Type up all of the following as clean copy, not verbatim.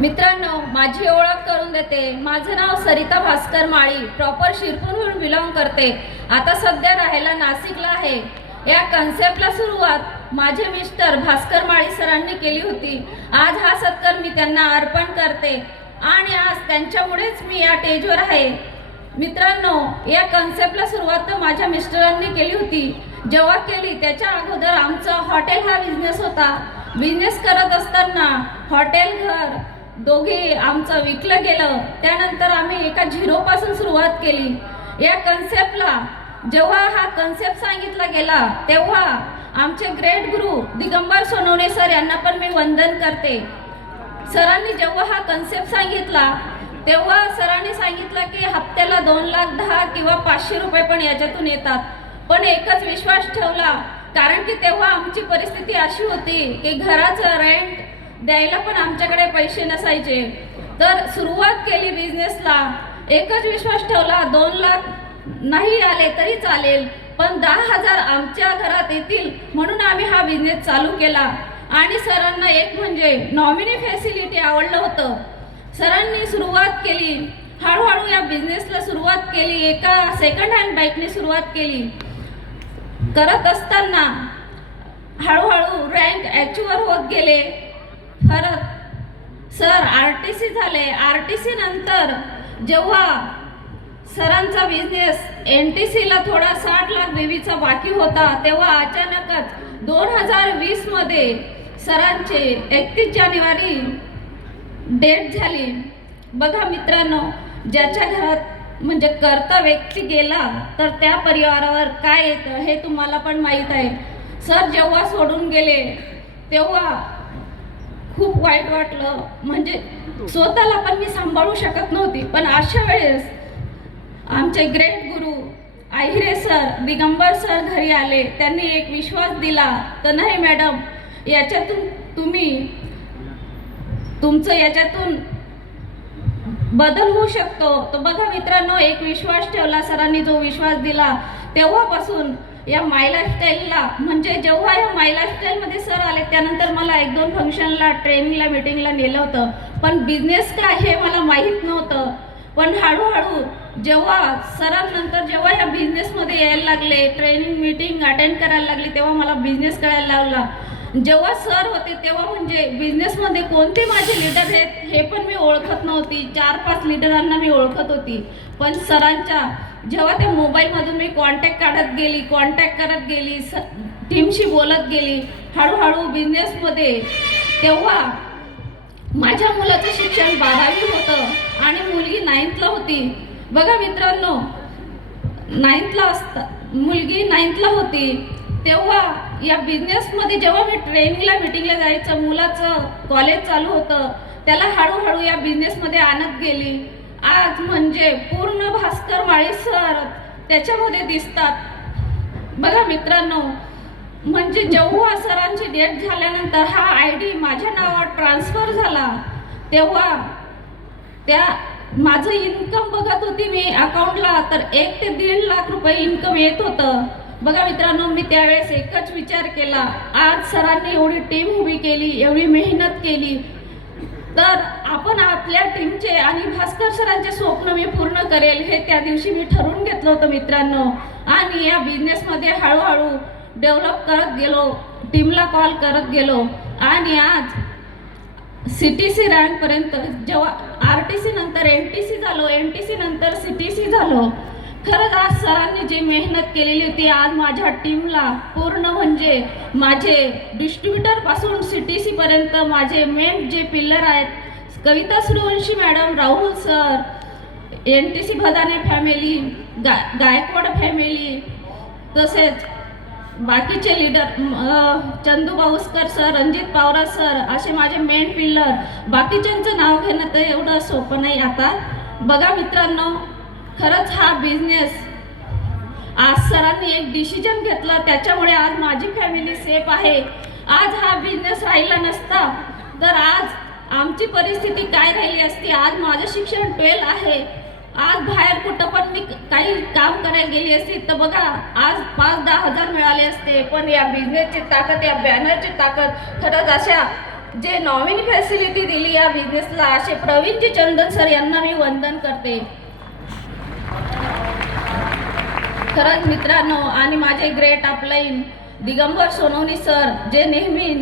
मित्रांनो, माझी ओळख करून देते। माझं नाव सरिता भास्कर माळी, प्रॉपर शिरपूरहून बिलॉंग करते। आता सध्या राहायला नाशिकला आहे। या कन्सेप्टला सुरुवात माझे मिस्टर भास्कर माळी सरांनी केली होती। आज हा सत्कार मी त्यांना अर्पण करते आणि आज त्यांच्यामुळेच मी या स्टेजवर आहे। मित्रांनो, या कन्सेप्टला सुरुवात तर माझ्या मिस्टरांनी केली होती। जेव्हा केली त्याच्या अगोदर आमचा हॉटेल हा बिझनेस होता। बिझनेस करत असताना हॉटेल घर दोघे आमचं विकलं गेलं। त्यानंतर आम्ही एका झिरोपासून सुरुवात केली। या कन्सेप्टला जेव्हा हा कन्सेप्ट सांगितला गेला तेव्हा आमचे ग्रेट गुरु दिगंबर सोनवणे सर यांना पण मी वंदन करते। सरांनी जेव्हा हा कन्सेप्ट सांगितला तेव्हा सरांनी सांगितलं की हप्त्याला 2,10,000 किंवा 500 रुपये पण याच्यातून येतात। पण एकच विश्वास ठेवला, कारण की तेव्हा आमची परिस्थिती अशी होती की घराचं रेंट द्यायला पण आमच्याकडे पैसे नसायचे। तर सुरुवात केली बिझनेसला, एकच विश्वास ठेवला, 2 लाख नाही आले तरी चालेल पण 10,000 आमच्या घरात येतील म्हणून आम्ही हा बिझनेस चालू केला। आणि सरांना एक म्हणजे नॉमिनी फॅसिलिटी आवडलं होतं। सरांनी सुरुवात केली, हळूहळू या बिझनेसला सुरुवात केली। एका सेकंड हँड बाईकने सुरुवात केली। करत असताना हळूहळू रँक ॲचिव्हर होत गेले। परत सर RTC झाले। RTC नंतर जेव्हा सरांचा बिझनेस NTCला थोडा 60 लाख बेबीचा बाकी होता तेव्हा अचानकच 2020 मध्ये सरांचे 31 जानेवारी डेथ झाली। बघा मित्रांनो, ज्याच्या घरात म्हणजे कर्ता व्यक्ती गेला तर त्या परिवारावर काय येतं हे तुम्हाला पण माहीत आहे। सर जेव्हा सोडून गेले तेव्हा खूप वाईट वाटलं, म्हणजे स्वतःला पण मी सांभाळू शकत नव्हती। पण अशा वेळेस आमचे ग्रेट गुरु आहिरे सर दिगंबर सर घरी आले। त्यांनी एक विश्वास दिला तर नाही मॅडम, याच्यातून तुमचं याच्यातून बदल होऊ शकतो। तर बघा मित्रांनो, एक विश्वास ठेवला सरांनी, जो विश्वास दिला तेव्हापासून या माय लाईफस्टाईलला, म्हणजे जेव्हा या माय लाईफस्टाईलमध्ये सर आले त्यानंतर मला 1-2 फंक्शनला ट्रेनिंगला मीटिंगला नेलं होतं। पण बिझनेस काय हे मला माहीत नव्हतं। पण हळूहळू जेव्हा सरांनंतर जेव्हा या बिझनेसमध्ये यायला लागले, ट्रेनिंग मीटिंग अटेंड करायला लागली, तेव्हा मला बिझनेस कळायला लागला। जेव्हा सर होते तेव्हा म्हणजे बिझनेसमध्ये कोणते माझे लीडर आहेत हे पण मी ओळखत नव्हती। 4-5 लीडरांना मी ओळखत होती। पण सरांच्या जेव्हा त्या मोबाईलमधून मी कॉन्टॅक्ट करत गेली, टीमशी बोलत गेली हळूहळू बिझनेसमध्ये, तेव्हा माझ्या मुलाचं शिक्षण 12वी होतं आणि मुलगी 9thला होती। बघा मित्रांनो, 9thला मुलगी 9thला होती तेव्हा या बिझनेसमध्ये जेव्हा मी ट्रेनिंगला मीटिंगला जायचं, मुलाचं कॉलेज चालू होतं, त्याला हळूहळू या बिझनेसमध्ये आणत गेली। आज म्हणजे पूर्ण भास्कर माळी सर त्याच्यामध्ये दिसतात। बघा मित्रांनो, म्हणजे जेव्हा सरांची डेथ झाल्यानंतर हा ID माझ्या नावावर ट्रान्सफर झाला तेव्हा माझं इन्कम बघत होती मी अकाउंटला, तर 1 ते 1.5 लाख रुपये इन्कम येत होतं। बघा मित्रांनो, मी त्यावेळेस एकच विचार केला, आज सरांनी एवढी टीम उभी केली, एवढी मेहनत केली, तर आपण आपल्या टीमचे आणि भास्कर सरांचे स्वप्न मी पूर्ण करेल हे त्या दिवशी मी ठरवून घेतलं होतं मित्रांनो। आणि या बिझनेसमध्ये हळूहळू डेव्हलप करत गेलो, टीमला कॉल करत गेलो आणि आज CTC रँकपर्यंत, जेव्हा RTC नंतर NTC झालो, NTC नंतर CTC झालो। खरंच आज सरांनी जी मेहनत केलेली होती, आज माझ्या टीमला पूर्ण म्हणजे माझे डिस्ट्रीब्युटरपासून CTC पर्यंत माझे मेन जे पिल्लर आहेत, Kavita Suryavanshi madam, Rahul sir, NTC Bhadane family, Gaikwad family, तसेच बाकीचे leader Chandu Bauskar sir, Ranjit Pawara sir, असे माझे मेन पिल्लर। बाकीच्यांचं नाव घेणं तर एवढं सोपं नाही आता। बघा मित्रांनो, खरंच हा बिझनेस आज सरांनी एक डिसिजन घेतला, त्याच्यामुळे आज माझी फॅमिली सेफ आहे। आज हा बिझनेस राहिला नसता तर आज आमची परिस्थिती काय राहिली असती। आज माझं शिक्षण 12 आहे, आज बाहेर कुठं पण मी काही काम करायला गेली असती तर बघा आज 5-10 हजार मिळाले असते। पण या बिझनेसची ताकद, या बॅनरची ताकद खरंच अशा जे नॉमिनी फॅसिलिटी दिली या बिझनेसला असे प्रवीणजी चंदन सर यांना मी वंदन करते. खरंच मित्रांनो, आणि माझे great up line Digambar Sonawane sir जे नेहमी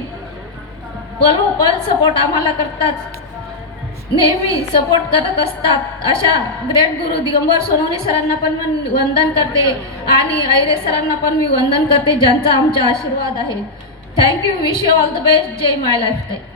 पलोपल सपोर्ट आम्हाला करतात, नेहमी सपोर्ट करत असतात, अशा ग्रेट गुरु दिगंबर सोनवणे सरांना पण मी वंदन करते आणि ऐरे सरांना पण मी वंदन करते, ज्यांचा आमचा आशीर्वाद आहे. Thank you. Wish you all the best. जय माय लाईफस्टाईल.